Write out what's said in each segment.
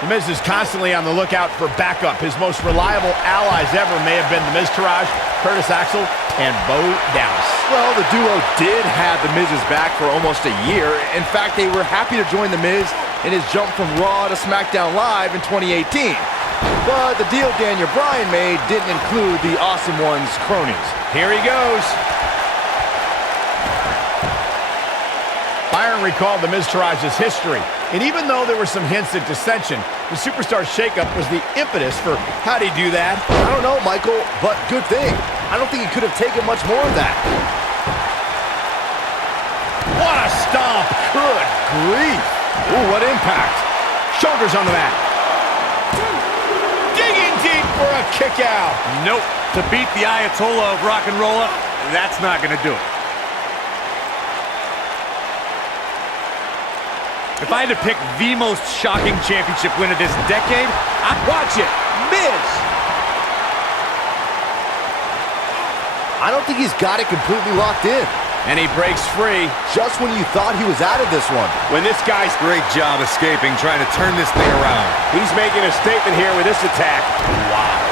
The Miz is constantly on the lookout for backup. His most reliable allies ever may have been The Miz Taraj, Curtis Axel, and Bo Dallas. Well, the duo did have The Miz's back for almost a year. In fact, they were happy to join The Miz in his jump from Raw to SmackDown Live in 2018. But the deal Daniel Bryan made didn't include the Awesome One's cronies. Here he goes. Byron recalled The Miz Taraj's history, and even though there were some hints at dissension, the Superstar shakeup was the impetus for how'd he do that? I don't know, Michael, but good thing. I don't think he could have taken much more of that. What a stomp! Good grief. Ooh, what impact. Shoulders on the mat. Digging deep for a kick out. Nope. To beat the Ayatollah of rock and roll, that's not going to do it. If I had to pick the most shocking championship win of this decade, I'd watch it. Miz! I don't think he's got it completely locked in. And he breaks free. Just when you thought he was out of this one. When this guy's... Great job escaping, trying to turn this thing around. He's making a statement here with this attack. Wow.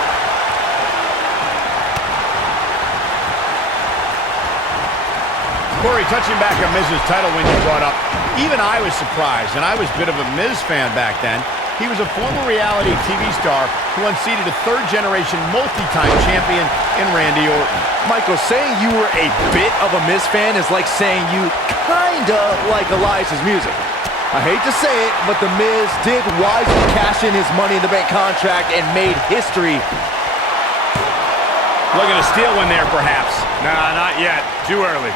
Corey, touching back on Miz's title win you brought up, even I was surprised, and I was a bit of a Miz fan back then. He was a former reality TV star who unseated a third-generation multi-time champion in Randy Orton. Michael, saying you were a bit of a Miz fan is like saying you kinda like Elias's music. I hate to say it, but The Miz did wisely cash in his Money in the Bank contract and made history. Looking to steal one there, perhaps. Nah, not yet. Too early.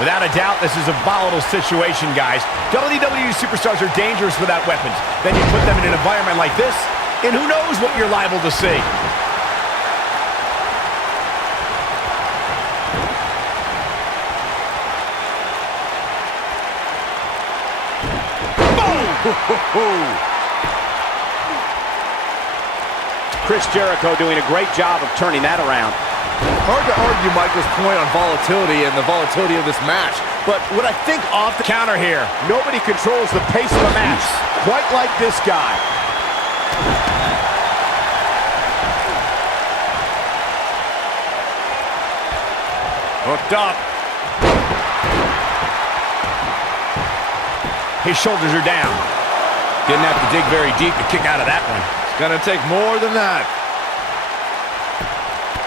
Without a doubt, this is a volatile situation, guys. WWE superstars are dangerous without weapons. Then you put them in an environment like this, and who knows what you're liable to see. Boom! Chris Jericho doing a great job of turning that around. Hard to argue Michael's point on volatility and the volatility of this match, but what I think off the Counter here. Nobody controls the pace of a match quite like this guy. Hooked up. His shoulders are down. Didn't have to dig very deep to kick out of that one. It's gonna take more than that.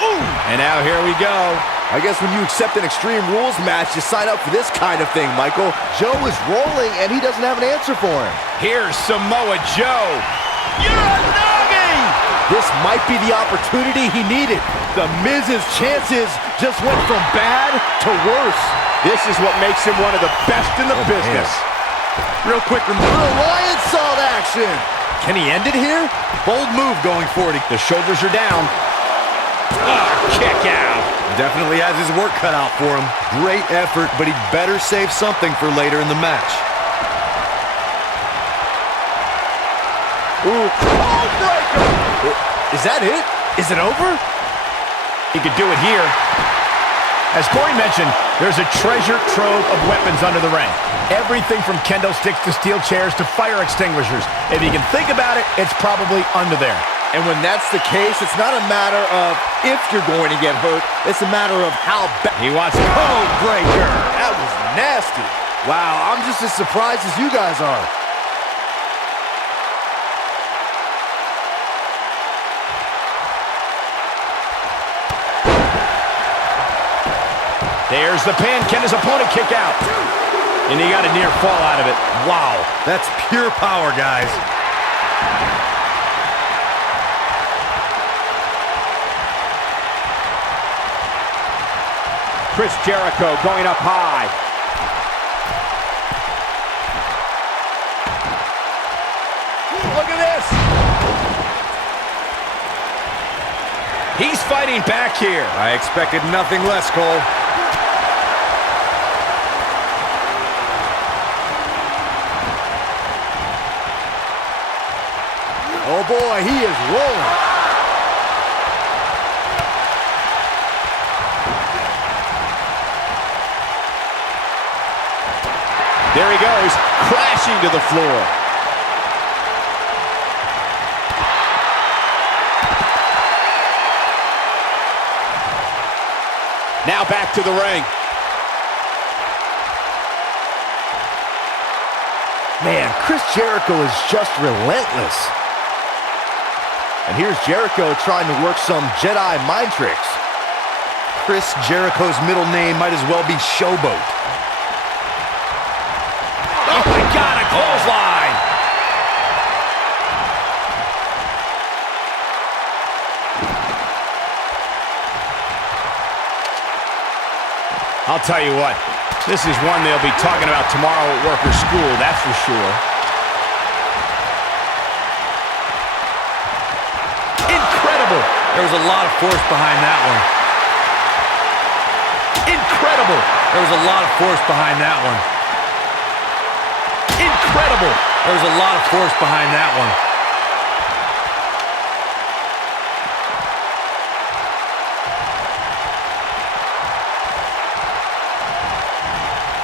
Ooh. And now here we go. I guess when you accept an Extreme Rules match, you sign up for this kind of thing, Michael. Joe is rolling, and he doesn't have an answer for him. Here's Samoa Joe. Uranagi! This might be the opportunity he needed. The Miz's chances just went from bad to worse. This is what makes him one of the best in the business. Man. Real quick, remember the Lion Salt action. Can he end it here? Bold move going forward. The shoulders are down. Kick out. Definitely has his work cut out for him. Great effort, but he'd better save something for later in the match. Ooh, cold breaker! Is that it? Is it over? He could do it here. As Corey mentioned, there's a treasure trove of weapons under the ring. Everything from kendo sticks to steel chairs to fire extinguishers. If you can think about it, it's probably under there. And when that's the case, it's not a matter of if you're going to get hurt. It's a matter of how bad. He wants a code breaker. That was nasty. Wow, I'm just as surprised as you guys are. There's the pin. Can his opponent kick out? And he got a near fall out of it. Wow. That's pure power, guys. Chris Jericho going up high. Look at this. He's fighting back here. I expected nothing less, Cole. Oh boy, he is rolling. There he goes, crashing to the floor. Now back to the ring. Man, Chris Jericho is just relentless. And here's Jericho trying to work some Jedi mind tricks. Chris Jericho's middle name might as well be Showboat. Oh my God, a clothesline! I'll tell you what, this is one they'll be talking about tomorrow at work or school, that's for sure. Incredible! There was a lot of force behind that one. Incredible! There was a lot of force behind that one. Incredible! There was a lot of force behind that one.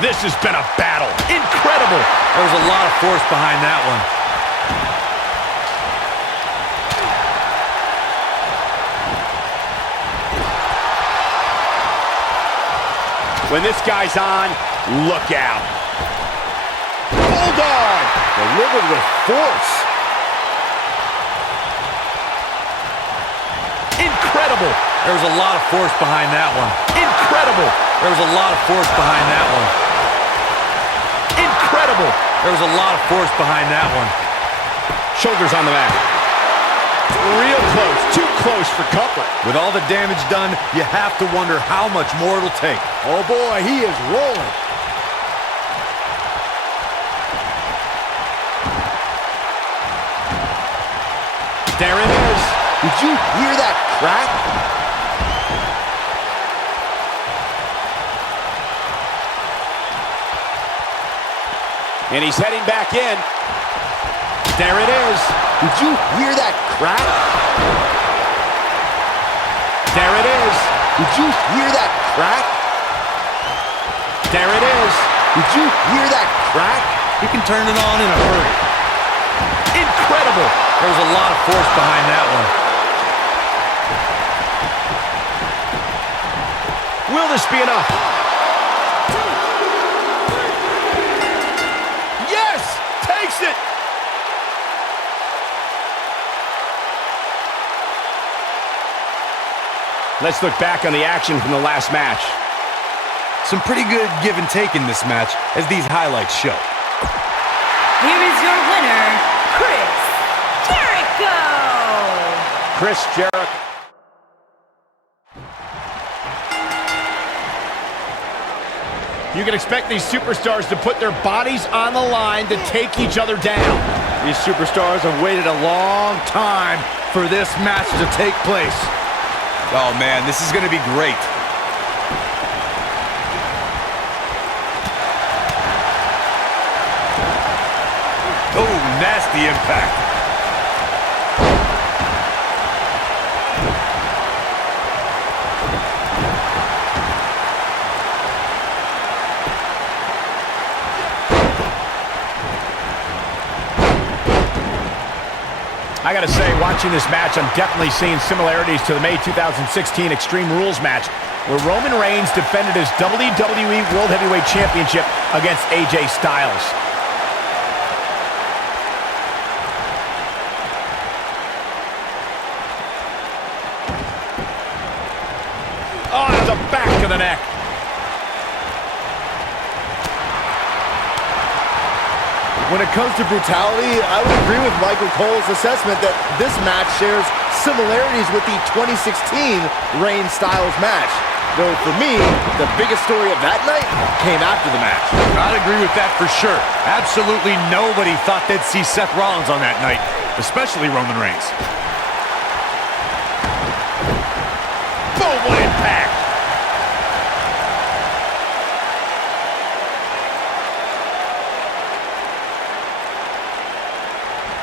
This has been a battle. Incredible! There was a lot of force behind that one. When this guy's on, look out. Bulldog! Delivered with force. Incredible! There was a lot of force behind that one. Incredible! There was a lot of force behind that one. Incredible! There was a lot of force behind that one. Shoulders on the mat. Real close, too close for comfort. With all the damage done, you have to wonder how much more it'll take. Oh boy, he is rolling. There it is. Did you hear that crack? And he's heading back in. There it is. Did you hear that crack? There it is. Did you hear that crack? There it is. Did you hear that crack? You can turn it on in a hurry. Incredible. There was a lot of force behind that one. Will this be enough? Yes! Takes it! Let's look back on the action from the last match. Some pretty good give and take in this match, as these highlights show. Here is your winner, Chris Jericho! Chris Jericho. You can expect these superstars to put their bodies on the line to take each other down. These superstars have waited a long time for this match to take place. Oh man, this is going to be great. Oh, nasty impact. I gotta say, watching this match, I'm definitely seeing similarities to the May 2016 Extreme Rules match, where Roman Reigns defended his WWE World Heavyweight Championship against AJ Styles. Oh, to the back of the neck. When it comes to brutality, I would agree with Michael Cole's assessment that this match shares similarities with the 2016 Reigns-Styles match. Though for me, the biggest story of that night came after the match. I'd agree with that for sure. Absolutely nobody thought they'd see Seth Rollins on that night, especially Roman Reigns. Boom, what impact!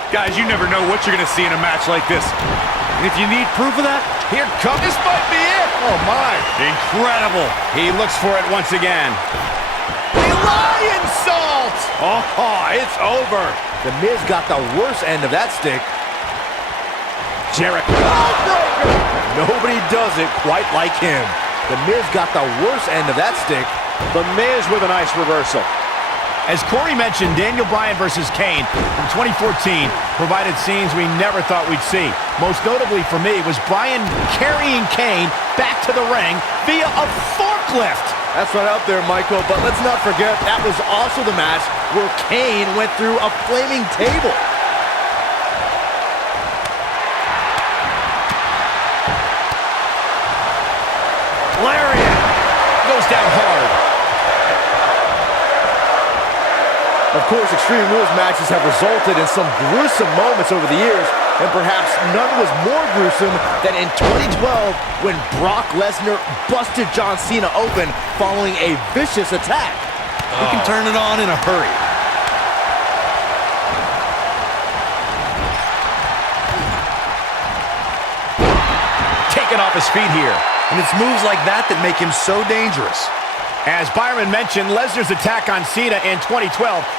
Guys, you never know what you're going to see in a match like this. And if you need proof of that, Here comes, this might be it! Oh my! incredible. He looks for it once again. The Lion Salt! Oh, it's over. The Miz got the worst end of that stick. Jericho. Nobody does it quite like him. The Miz got the worst end of that stick. The Miz with a nice reversal. As Corey mentioned, Daniel Bryan versus Kane from 2014 provided scenes we never thought we'd see. Most notably for me was Bryan carrying Kane back to the ring via a forklift. That's right up there, Michael, but let's not forget that was also the match where Kane went through a flaming table. Lariat goes down hard. Of course, Extreme Rules matches have resulted in some gruesome moments over the years, and perhaps none was more gruesome than in 2012 when Brock Lesnar busted John Cena open following a vicious attack. He can turn it on in a hurry. Taken off his feet here. And it's moves like that that make him so dangerous. As Byron mentioned, Lesnar's attack on Cena in 2012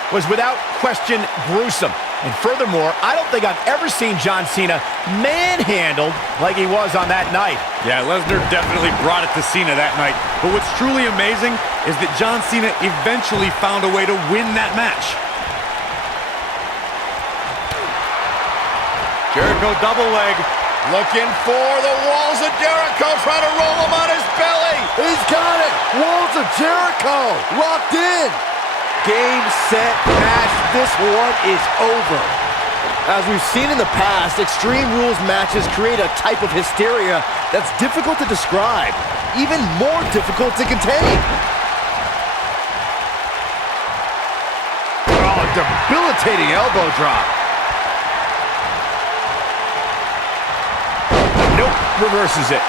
was without question gruesome. And furthermore, I don't think I've ever seen John Cena manhandled like he was on that night. Yeah, Lesnar definitely brought it to Cena that night. But what's truly amazing is that John Cena eventually found a way to win that match. Jericho double leg. Looking for the walls of Jericho, trying to roll him on his belly. He's got it! Walls of Jericho! Locked in! Game, set, match. This one is over. As we've seen in the past, Extreme Rules matches create a type of hysteria that's difficult to describe, even more difficult to contain. Oh, debilitating elbow drop. Nope, reverses it.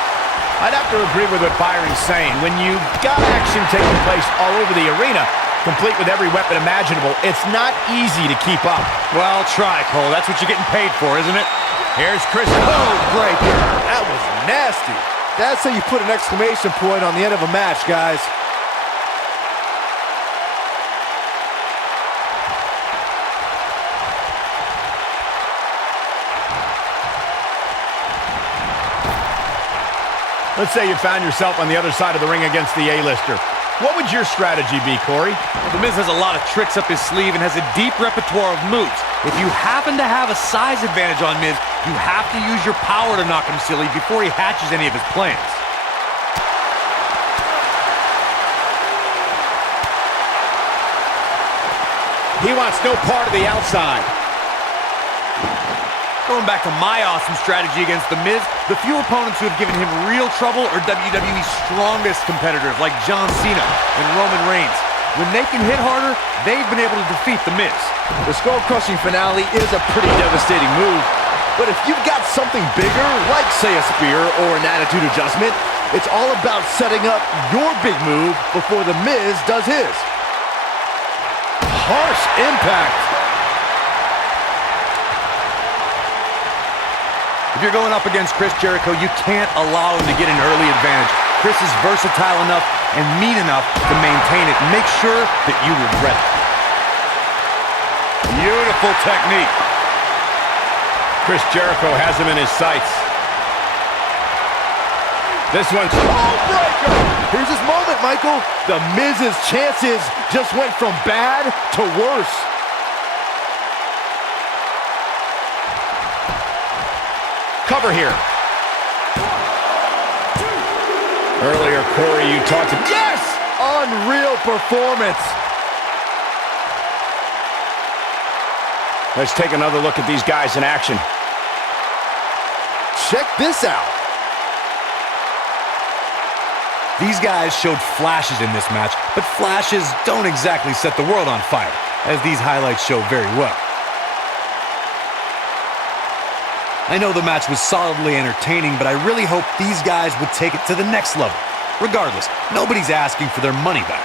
I'd have to agree with what Byron's saying. When you've got action taking place all over the arena, complete with every weapon imaginable, it's not easy to keep up. Well, try, Cole. That's what you're getting paid for, isn't it? Here's Chris. Oh, breaker. That was nasty. That's how you put an exclamation point on the end of a match, guys. Let's say you found yourself on the other side of the ring against the A-lister. What would your strategy be, Corey? Well, The Miz has a lot of tricks up his sleeve and has a deep repertoire of moves. If you happen to have a size advantage on Miz, you have to use your power to knock him silly before he hatches any of his plans. He wants no part of the outside. Going back to my awesome strategy against The Miz, the few opponents who have given him real trouble are WWE's strongest competitors like John Cena and Roman Reigns. When they can hit harder, they've been able to defeat The Miz. The skull-crushing finale is a pretty devastating move, but if you've got something bigger, like say a spear or an attitude adjustment, it's all about setting up your big move before The Miz does his. Harsh impact. If you're going up against Chris Jericho, you can't allow him to get an early advantage. Chris is versatile enough and mean enough to maintain it. Make sure that you regret it. Beautiful technique. Chris Jericho has him in his sights. This one's... Oh, breaker! Here's his moment, Michael. The Miz's chances just went from bad to worse. Cover here. Earlier, Corey, you talked to... Yes! Unreal performance. Let's take another look at these guys in action. Check this out. These guys showed flashes in this match, but flashes don't exactly set the world on fire, as these highlights show very well. I know the match was solidly entertaining, but I really hope these guys would take it to the next level. Regardless, nobody's asking for their money back.